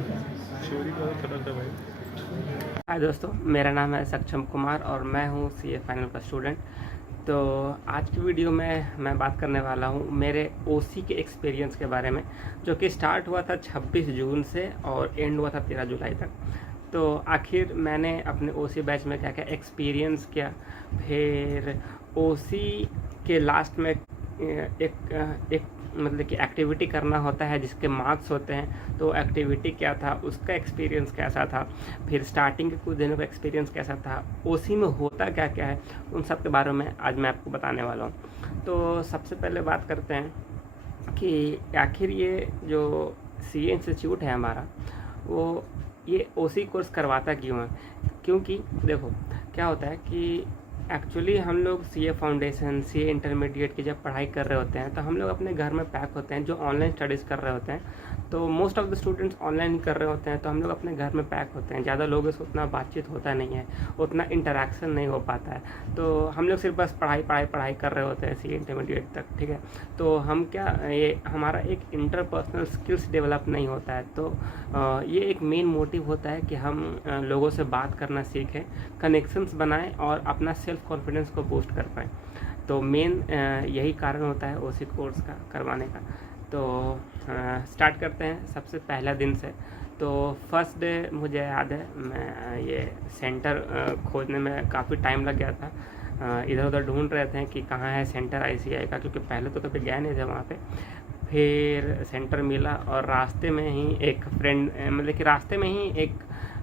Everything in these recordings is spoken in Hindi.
चोरी का थोड़ा सा भाई। हाय दोस्तों, मेरा नाम है सक्षम कुमार और मैं हूँ सीए फाइनल का स्टूडेंट। तो आज की वीडियो में मैं बात करने वाला हूँ मेरे ओसी के एक्सपीरियंस के बारे में, जो कि स्टार्ट हुआ था 26 जून से और एंड हुआ था 13 जुलाई तक। तो आखिर मैंने अपने ओसी बैच में क्या क्या एक्सपीरियंस किया, फिर ओसी के लास्ट में एक मतलब कि एक्टिविटी करना होता है जिसके मार्क्स होते हैं, तो एक्टिविटी क्या था, उसका एक्सपीरियंस कैसा था, फिर स्टार्टिंग के कुछ दिनों का एक्सपीरियंस कैसा था, ओसी में होता क्या क्या है, उन सब के बारे में आज मैं आपको बताने वाला हूँ। तो सबसे पहले बात करते हैं कि आखिर ये जो सीए इंस्टीट्यूट है हमारा, वो ये ओसी कोर्स करवाता क्यों है। क्योंकि देखो क्या होता है कि एक्चुअली हम लोग सीए फाउंडेशन, सीए इंटरमीडिएट की जब पढ़ाई कर रहे होते हैं तो हम लोग अपने घर में पैक होते हैं, जो ऑनलाइन स्टडीज़ कर रहे होते हैं। तो most of the students online कर रहे होते हैं, तो हम लोग अपने घर में पैक होते हैं, ज़्यादा लोगों से उतना बातचीत होता नहीं है, उतना इंटरेक्शन नहीं हो पाता है। तो हम लोग सिर्फ बस पढ़ाई पढ़ाई पढ़ाई कर रहे होते हैं सीए इंटरमीडिएट तक, ठीक है। तो हम क्या, ये हमारा एक इंटरपर्सनल स्किल्स डेवलप नहीं होता है। तो ये एक मेन मोटिव होता है कि हम लोगों से बात करना सीखें, कनेक्शंस बनाएं और अपना सेल्फ कॉन्फिडेंस को बूस्ट कर पाएँ। तो मेन यही कारण होता है ओसी कोर्स का करवाने का। तो स्टार्ट करते हैं सबसे पहला दिन से। तो फर्स्ट डे मुझे याद है, मैं ये सेंटर खोजने में काफ़ी टाइम लग गया था। इधर उधर ढूंढ रहे थे कि कहाँ है सेंटर आईसीआई का, क्योंकि पहले तो कभी गए नहीं थे वहाँ पे। फिर सेंटर मिला और रास्ते में ही एक फ्रेंड, मतलब कि रास्ते में ही एक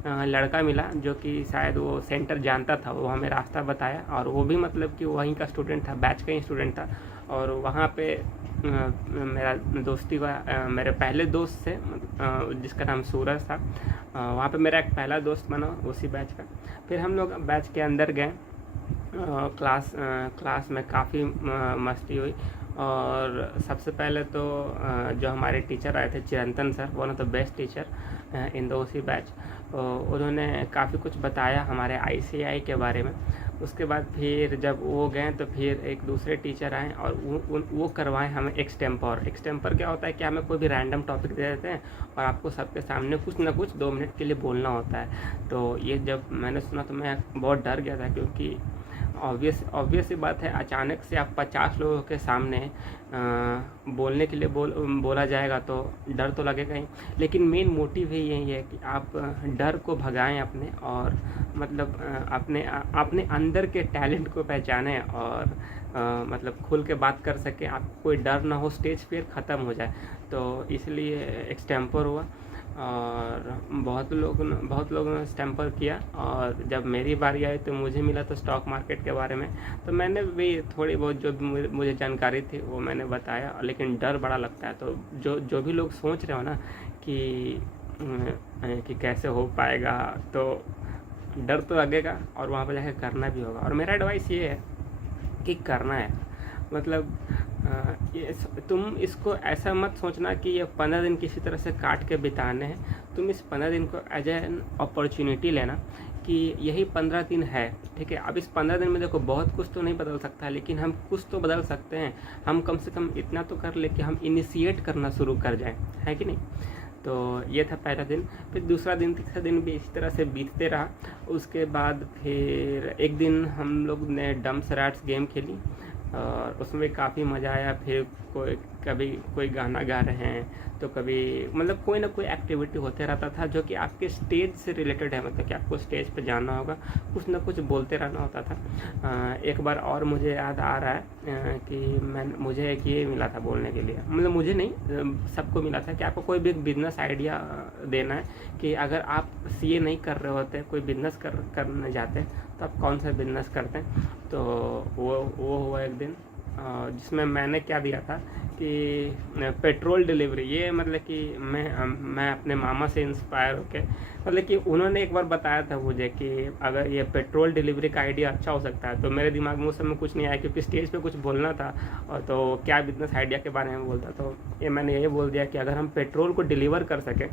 लड़का मिला जो कि शायद वो सेंटर जानता था। वो हमें रास्ता बताया और वो भी मतलब कि वहीं का स्टूडेंट था, बैच का ही स्टूडेंट था। और वहाँ पे मेरा दोस्ती हुआ, मेरे पहले दोस्त से जिसका नाम सूरज था। वहाँ पे मेरा एक पहला दोस्त बना उसी बैच का। फिर हम लोग बैच के अंदर गए। क्लास में काफ़ी मस्ती हुई। और सबसे पहले तो जो हमारे टीचर आए थे, Chirantan sir, one of the best teacher in the OC batch. उन्होंने काफ़ी कुछ बताया हमारे आईसीआई के बारे में। उसके बाद फिर जब वो गए तो फिर एक दूसरे टीचर आए और वो करवाएं हमें एक्सटेम्पर। एक्सटेम्पर क्या होता है कि हमें कोई भी रैंडम टॉपिक दे देते हैं और आपको सबके सामने कुछ ना कुछ 2 मिनट के लिए बोलना होता है। तो ये जब मैंने सुना तो मैं बहुत डर गया था, क्योंकि ऑब्वियस सी बात है, अचानक से आप 50 लोगों के सामने बोलने के लिए बोला जाएगा तो डर तो लगेगा ही। लेकिन मेन मोटिव ही यही है कि आप डर को भगाएं अपने, और मतलब अपने अंदर के टैलेंट को पहचानें और मतलब खुल के बात कर सकें, आपको कोई डर ना हो, स्टेज फियर ख़त्म हो जाए। तो इसलिए एक्सटेम्पर हुआ और बहुत लोगों ने स्टैम्पर किया। और जब मेरी बारी आई तो मुझे मिला तो स्टॉक मार्केट के बारे में। तो मैंने भी थोड़ी बहुत जो भी मुझे जानकारी थी वो मैंने बताया, लेकिन डर बड़ा लगता है। तो जो भी लोग सोच रहे हो ना कि कैसे हो पाएगा, तो डर तो लगेगा और वहाँ पर जाकर करना भी होगा। और मेरा एडवाइस ये है कि करना है, मतलब ये तुम इसको ऐसा मत सोचना कि ये 15 दिन किसी तरह से काट के बिताने हैं। तुम इस 15 दिन को एज एन अपॉर्चुनिटी लेना कि यही 15 दिन है, ठीक है। अब इस 15 दिन में देखो बहुत कुछ तो नहीं बदल सकता, लेकिन हम कुछ तो बदल सकते हैं। हम कम से कम इतना तो कर ले कि हम इनिशिएट करना शुरू कर जाएं, है कि नहीं। तो ये था पहला दिन। फिर दूसरा दिन, तीसरा दिन भी इसी तरह से बीतते रहा। उसके बाद फिर एक दिन हम लोग ने डम्प्स रैट्स गेम खेली और उसमें काफ़ी मज़ा आया। फिर कभी कोई गाना गा रहे हैं, तो कभी मतलब कोई ना कोई एक्टिविटी होते रहता था जो कि आपके स्टेज से रिलेटेड है, मतलब कि आपको स्टेज पे जाना होगा, कुछ ना कुछ बोलते रहना होता था। एक बार और मुझे याद आ रहा है कि मुझे एक ये मिला था बोलने के लिए, मतलब मुझे नहीं, सबको मिला था कि आपको कोई भी एक बिजनेस आइडिया देना है कि अगर आप सीए नहीं कर रहे होते, कोई बिजनेस करने जाते तो आप कौन सा बिजनेस करते हैं। तो वो हुआ एक दिन, जिसमें मैंने क्या दिया था कि पेट्रोल डिलीवरी। ये मतलब कि मैं अपने मामा से इंस्पायर होके, मतलब कि उन्होंने एक बार बताया था मुझे कि अगर ये पेट्रोल डिलीवरी का आइडिया अच्छा हो सकता है, तो मेरे दिमाग में उस समय कुछ नहीं आया, क्योंकि स्टेज पे कुछ बोलना था और तो क्या बिजनेस आइडिया के बारे में बोलता। तो ये मैंने ये बोल दिया कि अगर हम पेट्रोल को डिलीवर कर सकें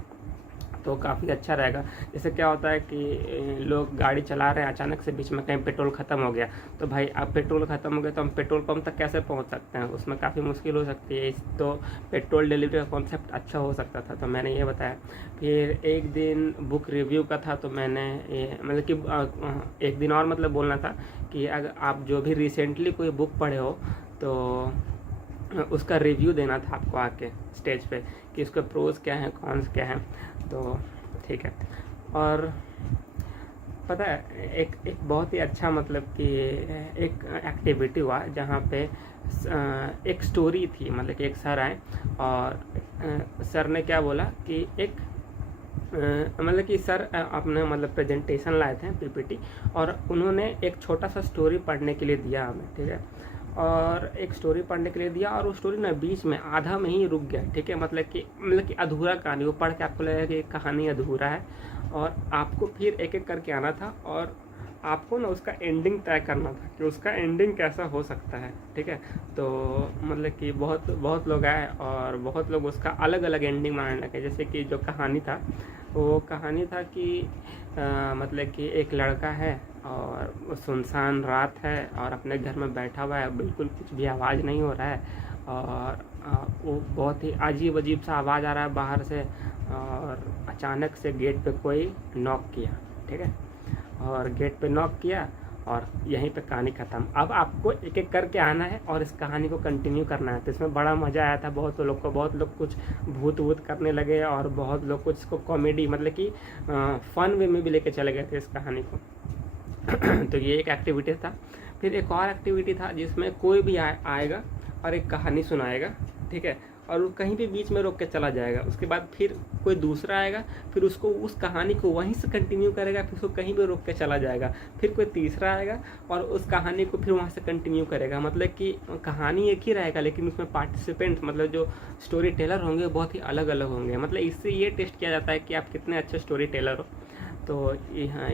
तो काफ़ी अच्छा रहेगा। जैसे क्या होता है कि लोग गाड़ी चला रहे हैं, अचानक से बीच में कहीं पेट्रोल ख़त्म हो गया, तो भाई अब पेट्रोल ख़त्म हो गया तो हम पेट्रोल पंप तक कैसे पहुंच सकते हैं, उसमें काफ़ी मुश्किल हो सकती है। तो पेट्रोल डिलीवरी का कॉन्सेप्ट अच्छा हो सकता था, तो मैंने ये बताया। फिर एक दिन बुक रिव्यू का था, तो मैंने मतलब कि एक दिन और मतलब बोलना था कि अगर आप जो भी रिसेंटली कोई बुक पढ़े हो तो उसका रिव्यू देना था आपको आके स्टेज पे कि उसके प्रोज क्या हैं, कॉन्स क्या हैं। तो ठीक है। और पता है एक बहुत ही अच्छा मतलब कि एक एक्टिविटी हुआ जहाँ पे एक स्टोरी थी, मतलब कि एक सर आए और सर ने क्या बोला कि एक मतलब कि सर अपने मतलब प्रेजेंटेशन लाए थे पीपीटी, और उन्होंने एक छोटा सा स्टोरी पढ़ने के लिए दिया हमें, ठीक है। और एक स्टोरी पढ़ने के लिए दिया और वो स्टोरी ना बीच में आधा में ही रुक गया, ठीक है। मतलब कि अधूरा कहानी, वो पढ़ के आपको लगेगा कि कहानी अधूरा है और आपको फिर एक एक करके आना था और आपको ना उसका एंडिंग तय करना था कि उसका एंडिंग कैसा हो सकता है, ठीक है। तो मतलब कि बहुत लोग आए और बहुत लोग उसका अलग अलग एंडिंग बनाने लगे। जैसे कि जो कहानी था वो कहानी था कि मतलब कि एक लड़का है और सुनसान रात है और अपने घर में बैठा हुआ है, बिल्कुल कुछ भी आवाज़ नहीं हो रहा है और वो बहुत ही अजीब अजीब सा आवाज़ आ रहा है बाहर से, और अचानक से गेट पे कोई नॉक किया, ठीक है। और गेट पे नॉक किया और यहीं पे कहानी ख़त्म। अब आपको एक एक करके आना है और इस कहानी को कंटिन्यू करना है। तो इसमें बड़ा मज़ा आया था बहुत लोग कुछ भूत वूत करने लगे और बहुत लोग कुछ इसको कॉमेडी मतलब कि फ़न वे में भी लेके चले गए थे इस कहानी को। तो ये एक एक्टिविटी था। फिर एक और एक्टिविटी था जिसमें कोई भी आएगा और एक कहानी सुनाएगा, ठीक है, और वो कहीं भी बीच में रोक के चला जाएगा। उसके बाद फिर कोई दूसरा आएगा, फिर उसको उस कहानी को वहीं से कंटिन्यू करेगा, फिर उसको कहीं भी रोक के चला जाएगा। फिर कोई तीसरा आएगा और उस कहानी को फिर वहाँ से कंटिन्यू करेगा। मतलब कि कहानी एक ही रहेगा लेकिन उसमें पार्टिसिपेंट मतलब जो स्टोरी टेलर होंगे बहुत ही अलग अलग होंगे। मतलब इससे ये टेस्ट किया जाता है कि आप कितने अच्छे स्टोरी टेलर हो। तो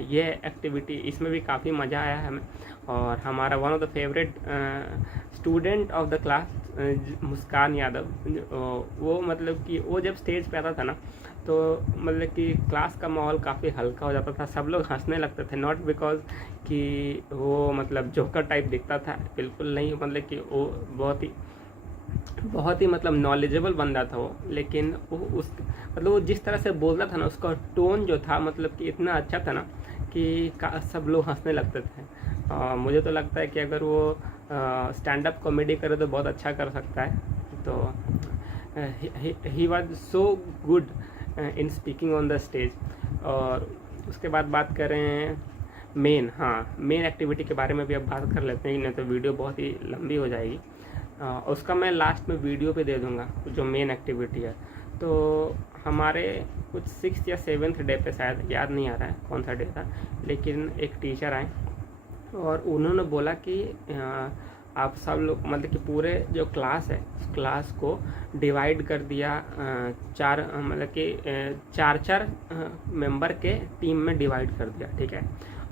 ये एक्टिविटी इसमें भी काफ़ी मज़ा आया हमें। और हमारा one of the favourite student of the class Muskan Yadav, वो मतलब कि वो जब स्टेज पे आता था ना तो मतलब कि क्लास का माहौल काफ़ी हल्का हो जाता था, सब लोग हंसने लगते थे। नॉट बिकॉज कि वो मतलब जोकर टाइप दिखता था, बिल्कुल नहीं, मतलब कि वो बहुत ही मतलब नॉलेजेबल बंदा था वो। लेकिन वो वो जिस तरह से बोलता था ना, उसका टोन जो था मतलब कि इतना अच्छा था ना कि सब लोग हंसने लगते थे। मुझे तो लगता है कि अगर वो स्टैंड अप कॉमेडी करे तो बहुत अच्छा कर सकता है। तो he was so good in speaking on the stage. और उसके बाद बात करें मेन एक्टिविटी के बारे में भी अब बात कर लेते हैं, नहीं तो वीडियो बहुत ही लंबी हो जाएगी। उसका मैं लास्ट में वीडियो पे दे दूँगा जो मेन एक्टिविटी है। तो हमारे कुछ 6th या 7th डे पे, शायद याद नहीं आ रहा है कौन सा डे था, लेकिन एक टीचर आए और उन्होंने बोला कि आप सब लोग मतलब कि पूरे जो क्लास है उस क्लास को डिवाइड कर दिया चार मतलब कि चार मेंबर के टीम में डिवाइड कर दिया, ठीक है।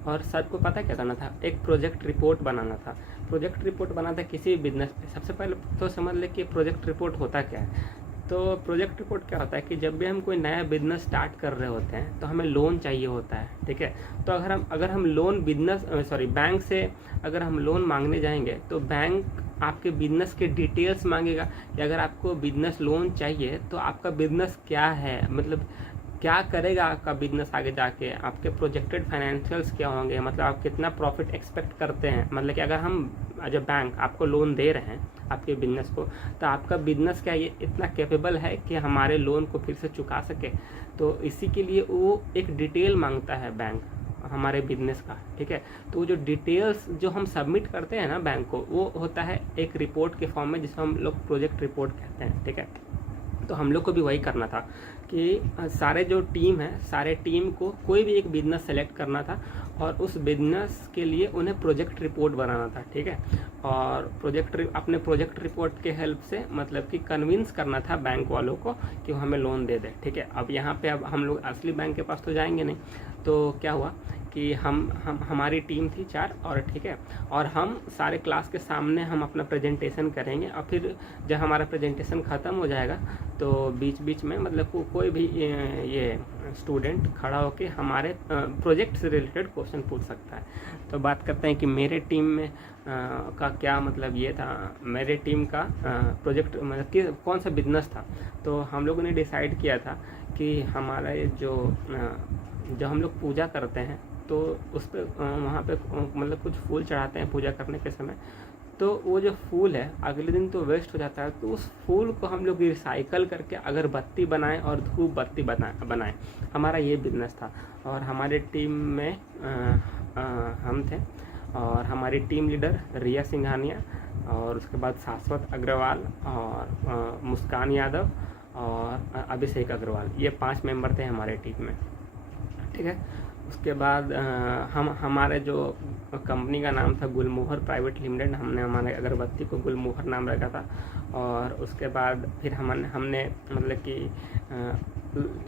और सबको पता क्या करना था, एक प्रोजेक्ट रिपोर्ट बनाना था। प्रोजेक्ट रिपोर्ट बनाना था किसी भी बिजनेस पे। सबसे पहले तो समझ ले कि प्रोजेक्ट रिपोर्ट होता क्या है। तो प्रोजेक्ट रिपोर्ट क्या होता है कि जब भी हम कोई नया बिजनेस स्टार्ट कर रहे होते हैं तो हमें लोन चाहिए होता है, ठीक है। तो अगर हम लोन बैंक से अगर हम लोन मांगने जाएंगे तो बैंक आपके बिजनेस के डिटेल्स मांगेगा कि अगर आपको बिजनेस लोन चाहिए तो आपका बिजनेस क्या है, मतलब क्या करेगा आपका बिजनेस आगे जाके, आपके प्रोजेक्टेड फाइनेंशियल्स क्या होंगे, मतलब आप कितना प्रॉफिट एक्सपेक्ट करते हैं। मतलब कि अगर हम एज अ बैंक आपको लोन दे रहे हैं आपके बिजनेस को, तो आपका बिजनेस क्या ये इतना कैपेबल है कि हमारे लोन को फिर से चुका सके। तो इसी के लिए वो एक डिटेल मांगता है बैंक हमारे बिजनेस का, ठीक है। तो जो डिटेल्स जो हम सबमिट करते हैं ना बैंक को, वो होता है एक रिपोर्ट के फॉर्म में जिसको हम लोग प्रोजेक्ट रिपोर्ट कहते हैं, ठीक है। तो हम लोग को भी वही करना था कि सारे जो टीम है, सारे टीम को कोई भी एक बिजनेस सेलेक्ट करना था और उस बिजनेस के लिए उन्हें प्रोजेक्ट रिपोर्ट बनाना था, ठीक है। और अपने प्रोजेक्ट रिपोर्ट के हेल्प से मतलब कि कन्विंस करना था बैंक वालों को कि वो हमें लोन दे दे, ठीक है। अब यहाँ पे अब हम लोग असली बैंक के पास तो जाएंगे नहीं। तो क्या हुआ कि कि हमारी टीम थी 4 और ठीक है, और हम सारे क्लास के सामने हम अपना प्रेजेंटेशन करेंगे और फिर जब हमारा प्रेजेंटेशन ख़त्म हो जाएगा तो बीच बीच में मतलब कोई भी ये स्टूडेंट खड़ा होकर हमारे प्रोजेक्ट से रिलेटेड क्वेश्चन पूछ सकता है। तो बात करते हैं कि मेरे टीम में का क्या मतलब ये था, मेरे टीम का प्रोजेक्ट मतलब कि कौन सा बिजनेस था। तो हम लोगों ने डिसाइड किया था कि हमारा ये जो हम लोग पूजा करते हैं तो उस पर वहाँ पे मतलब कुछ फूल चढ़ाते हैं पूजा करने के समय, तो वो जो फूल है अगले दिन तो वेस्ट हो जाता है, तो उस फूल को हम लोग रिसाइकल करके अगरबत्ती बनाएं और धूप बत्ती बनाएं। हमारा ये बिजनेस था और हमारे टीम में हम थे और हमारी टीम लीडर रिया सिंघानिया और उसके बाद शाश्वत अग्रवाल और मुस्कान यादव और अभिषेक अग्रवाल, ये 5 मेंबर थे हमारे टीम में, ठीक है। उसके बाद हमारे जो कंपनी का नाम था गुलमोहर प्राइवेट लिमिटेड, हमने हमारे अगरबत्ती को गुलमोहर नाम रखा था। और उसके बाद फिर हमने मतलब कि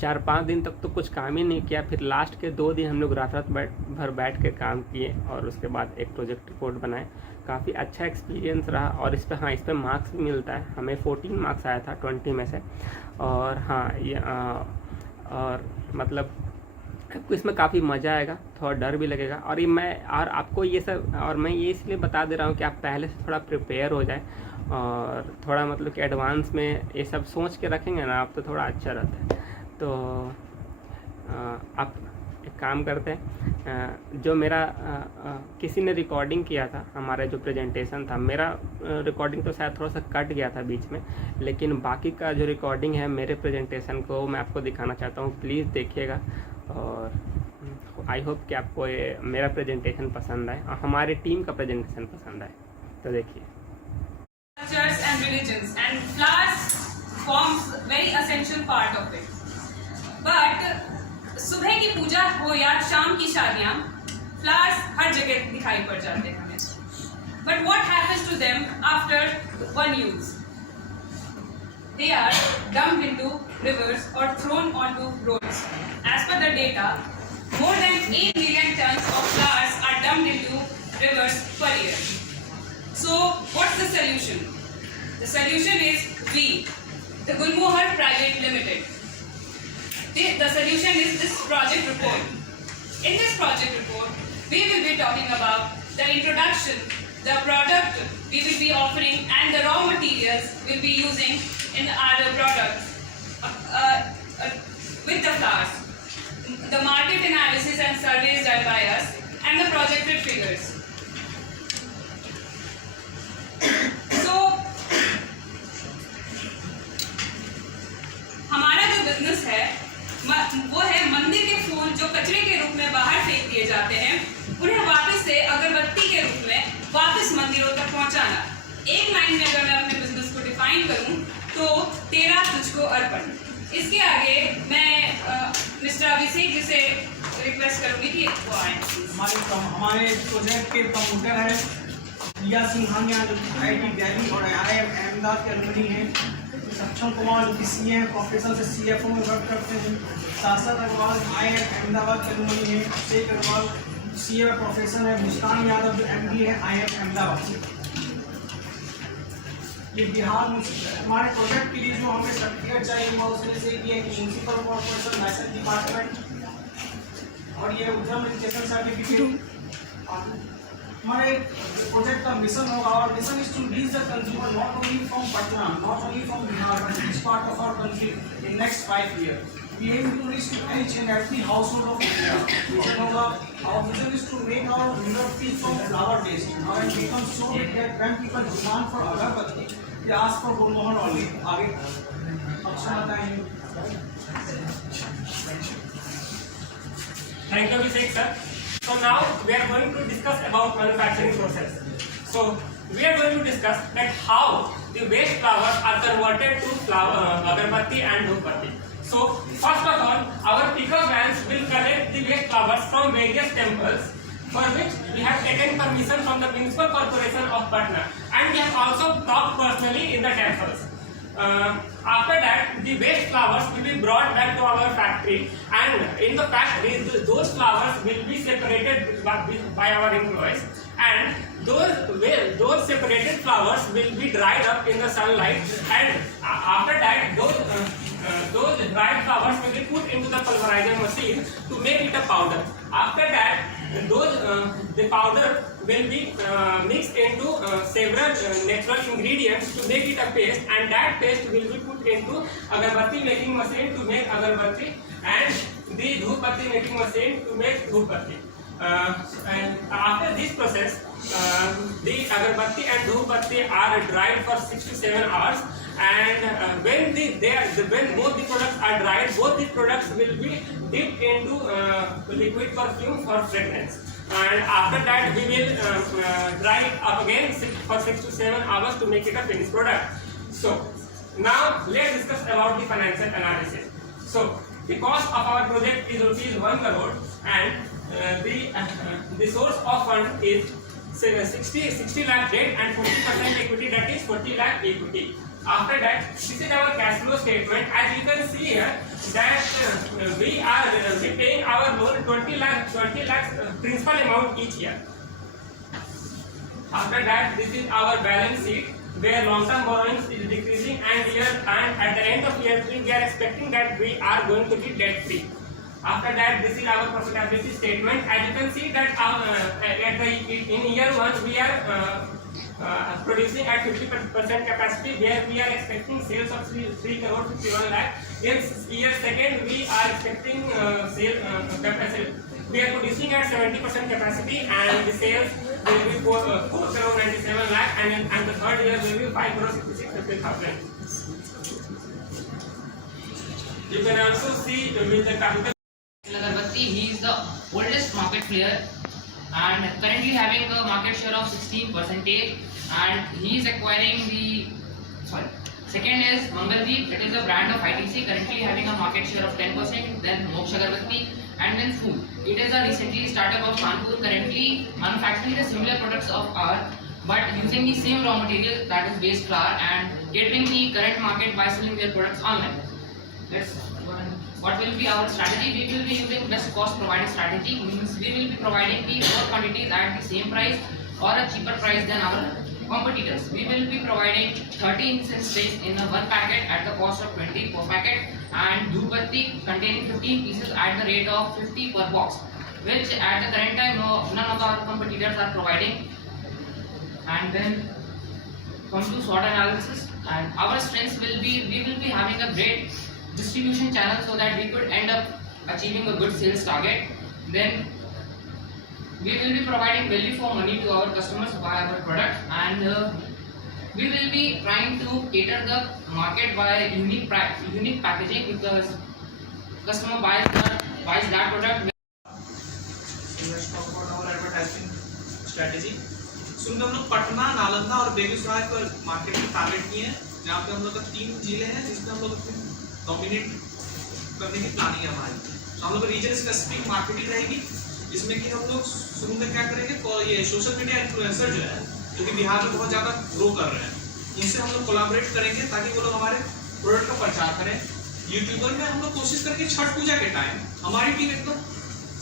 4-5 दिन तक तो कुछ काम ही नहीं किया, फिर लास्ट के 2 दिन हम लोग रात भर बैठ के काम किए और उसके बाद एक प्रोजेक्ट रिपोर्ट बनाए। काफ़ी अच्छा एक्सपीरियंस रहा और इस पर मार्क्स भी मिलता है, हमें 14 मार्क्स आया था 20 में से। और हाँ ये और मतलब आपको इसमें काफ़ी मज़ा आएगा, थोड़ा डर भी लगेगा और आपको ये सब, और मैं ये इसलिए बता दे रहा हूँ कि आप पहले से थोड़ा प्रिपेयर हो जाए और थोड़ा मतलब कि एडवांस में ये सब सोच के रखेंगे ना आप तो थोड़ा अच्छा रहता है। तो आप एक काम करते हैं, जो मेरा किसी ने रिकॉर्डिंग किया था, हमारा जो प्रेजेंटेशन था, मेरा रिकॉर्डिंग तो शायद थोड़ा सा कट गया था बीच में, लेकिन बाकी का जो रिकॉर्डिंग है मेरे प्रेजेंटेशन को मैं आपको दिखाना चाहता हूँ, प्लीज़ देखिएगा। और आई होप कि आपको ये मेरा प्रेजेंटेशन पसंद आए और हमारी टीम का प्रेजेंटेशन पसंद आए। तो देखिए, cultures and religions, and flowers forms very essential part of it. But सुबह की पूजा हो या शाम की शादियां, flowers हर जगह दिखाई पड़ जाते हैं हमें। But what happens to them after one use? They are dumped into rivers or thrown onto roads. As per the data, more than 8 million tons of flowers are dumped into rivers per year. So, what's the solution? The solution is we, the Gulmohar Private Limited. The solution is this project report. In this project report, we will be talking about the introduction, the product we will be offering, and the raw materials we'll be using in our products with the flowers, the market analysis and surveys done by us, and the projected figures. So, हमारा जो बिजनेस है वो है मंदिर के फूल जो कचरे के रूप में बाहर फेंक दिए जाते हैं, उन्हें वापस से अगरबत्ती के रूप में वापस मंदिरों तक पहुंचाना। एक लाइन में अगर मैं अपने बिजनेस को डिफाइन करूं तो तेरा तुझको अर्पण। इसके आगे मैं मिस्टर अभिषेक जी से रिक्वेस्ट करूंगी कि वो आए। हमारे प्रोजेक्ट के प्रमोटर है रिया सिंघानिया जो IIT दिल्ली और IIM अहमदाबाद के अलुमनी हैं, सक्षम कुमार जो कि CA हैं, प्रोफेसर से CFO में वर्क करते हैं, शाश्वत अग्रवाल IIM अहमदाबाद के अलुमनी हैं, अभिषेक अग्रवाल CA में प्रोफेसर है, मुस्कान यादव जो MD है IIM अहमदाबाद से। ये बिहार में हमारे प्रोजेक्ट के लिए जो हमें सर्टिफिकेट चाहिए वो उसने से किया कि म्यूनसिपल कॉर्पोरेशन लाइसेंस डिपार्टमेंट और ये उद्यम रजिस्ट्रेशन सर्टिफिकेट। हमारे प्रोजेक्ट का मिशन होगा और mission is to reach the consumer not only from Patna, not only from Bihar but each part of our country in next 5 years. We aim to reach to each and every household of India. Vision होगा, our vision is to make our ruler free from flower waste. Now it becomes so big that when people demand for agarbatti, they ask for Gulmohar only. आगे अक्षर बताएंगे। Thank you, Abhishek sir. So now we are going to discuss about manufacturing process. So we are going to discuss that how the waste flowers are converted to flower, agarbatti and dhupbatti. So first of all, our pickup vans will collect the waste flowers from various temples, for which we have taken permission from the Municipal Corporation of Patna, and we have also talked personally in the temples. After that, the waste flowers will be brought back to our factory, and in the factory, those flowers will be separated by our employees, and those separated flowers will be dried up in the sunlight, and after that, those dried flowers will be put into the pulverizer machine to make it a powder. After that, the powder will be mixed into several natural ingredients to make it a paste, and that paste will be put into agarbatti making machine to make agarbatti, and the dhoop batti making machine to make dhoop batti. And after this process, the agarbatti and dhoop batti are dried for 6 to 7 hours, and when both the products are dried, both the products will be dipped into liquid perfume for fragrance, and after that we will dry it up again for 6 to 7 hours to make it a finished product. So now let's discuss about the financial analysis. So the cost of our project is rupees 1 crore, and the source of fund is 60 lakh debt and 40% equity, that is 40 lakh equity. After that, this is our cash flow statement. As you can see here, that we are repaying our loan 20 lakhs principal amount each year. After that, this is our balance sheet where long-term borrowings is decreasing, and at the end of year 3, we are expecting that we are going to be debt free. After that, this is our profitability statement. As you can see that in year 1 we are producing at 50% capacity, where we are expecting sales of 3 crore 51 lakh. In year 2 we are expecting capacity. We are producing at 70% capacity, and the sales will be 4 crore 97 lakh, and the third year will be 5 crore 50,000. You can also see with the capital. Agarbatti, he is the oldest market player and currently having a market share of 16%, and he is acquiring second is Mangaldeep, it is a brand of ITC, currently having a market share of 10%, then Moksha Agarbatti, and then Food. It is a recently startup of Kanpur, currently manufacturing the similar products of ours, but using the same raw material, that is base flour, and catering the current market by selling their products online. What will be our strategy? We will be using best cost provided strategy, means we will be providing the more quantities at the same price or a cheaper price than our competitors. We will be providing 30 incense sticks in one packet at the cost of 20 per packet, and dhoop batti containing 15 pieces at the rate of 50 per box, which at the current time none of our competitors are providing. And then come to SWOT analysis, and our strengths will be, we will be having a great distribution channel so that we could end up achieving a good sales target. Then we will be providing value for money to our customers by our product, and we will be trying to cater the market by unique packaging, because customer buys that product. So let's talk about our advertising strategy. So हम लोग पटना, नालंदा और बेगूसराय पर मार्केट में टारगेट किए हैं, जहाँ पे हम लोग का 3 जिले हैं जिसमें हम लोग डोमिनेट करने की प्लानिंग है हमारी। तो हम लोग रीजन स्पेसिफिक मार्केटिंग रहेगी, जिसमें कि हम लोग शुरू में क्या करेंगे, ये सोशल मीडिया इन्फ्लुएंसर जो है, जो कि बिहार में बहुत ज़्यादा ग्रो कर रहे हैं, उनसे हम लोग कोलैबोरेट करेंगे ताकि वो लोग हमारे प्रोडक्ट का प्रचार करें। यूट्यूबर में हम लोग कोशिश करके छठ पूजा के टाइम हमारी टीम एकदम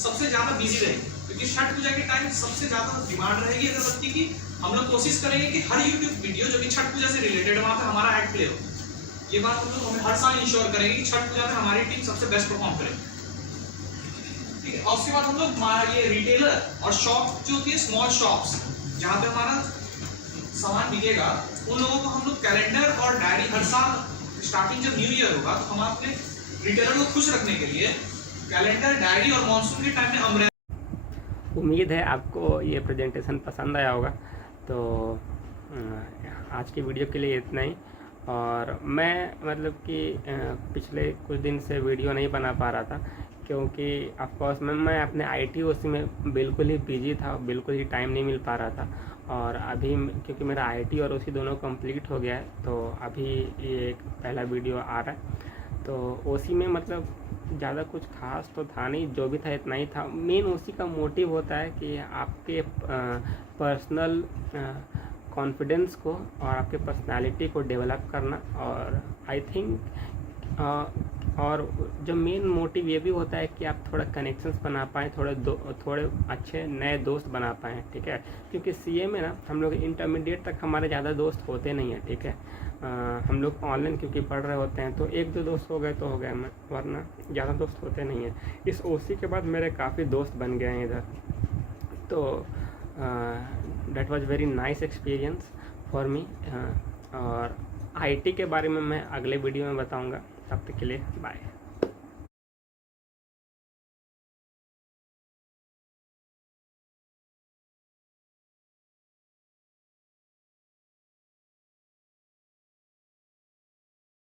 सबसे ज़्यादा बिजी रहेगी, क्योंकि छठ पूजा के टाइम सबसे ज़्यादा डिमांड रहेगी अगरबत्ती की। हम लोग कोशिश करेंगे कि हर यूट्यूब वीडियो जो कि छठ पूजा से रिलेटेड है वहाँ पे हमारा ऐड प्ले हो। ये बात हम लोग हमें हर साल इंश्योर करेंगे कि छठ पूजा में हमारी टीम सबसे बेस्ट परफॉर्म करे। ठीक है, और उसके बाद हम लोग ये रिटेलर और शॉप जो होती है, स्मॉल शॉप्स जहाँ पे हमारा सामान बिकेगा, उन लोगों को हम लोग कैलेंडर और डायरी हर साल स्टार्टिंग जब न्यू ईयर होगा तो हम अपने रिटेलर को खुश रखने के लिए कैलेंडर, डायरी और मानसून के टाइम में अम्ब्रेला। उम्मीद है आपको ये प्रेजेंटेशन पसंद आया होगा। तो आज की वीडियो के लिए इतना ही। और मैं मतलब कि पिछले कुछ दिन से वीडियो नहीं बना पा रहा था, क्योंकि ऑफकोर्स मैं अपने ITOC में बिल्कुल ही बिजी था, बिल्कुल ही टाइम नहीं मिल पा रहा था। और अभी क्योंकि मेरा IT और OC दोनों कंप्लीट हो गया है, तो अभी ये एक पहला वीडियो आ रहा है। तो OC में मतलब ज़्यादा कुछ खास तो था नहीं, जो भी था इतना ही था। मेन OC का मोटिव होता है कि आपके पर्सनल कॉन्फिडेंस को और आपके पर्सनालिटी को डेवलप करना। और आई थिंक और जो मेन मोटिव ये भी होता है कि आप थोड़ा कनेक्शंस बना पाएँ, थोड़े अच्छे नए दोस्त बना पाएँ, ठीक है। क्योंकि सीए में ना हम लोग इंटरमीडिएट तक हमारे ज़्यादा दोस्त होते नहीं हैं, ठीक है। हम लोग ऑनलाइन क्योंकि पढ़ रहे होते हैं तो 1-2 दोस्त हो गए तो हो गए, वरना ज़्यादा दोस्त होते नहीं हैं। इस ओसी के बाद मेरे काफ़ी दोस्त बन गए हैं इधर, तो that was very nice experience for me. और आईटी के बारे में मैं अगले वीडियो में बताऊंगा। तब तक के लिए बाय।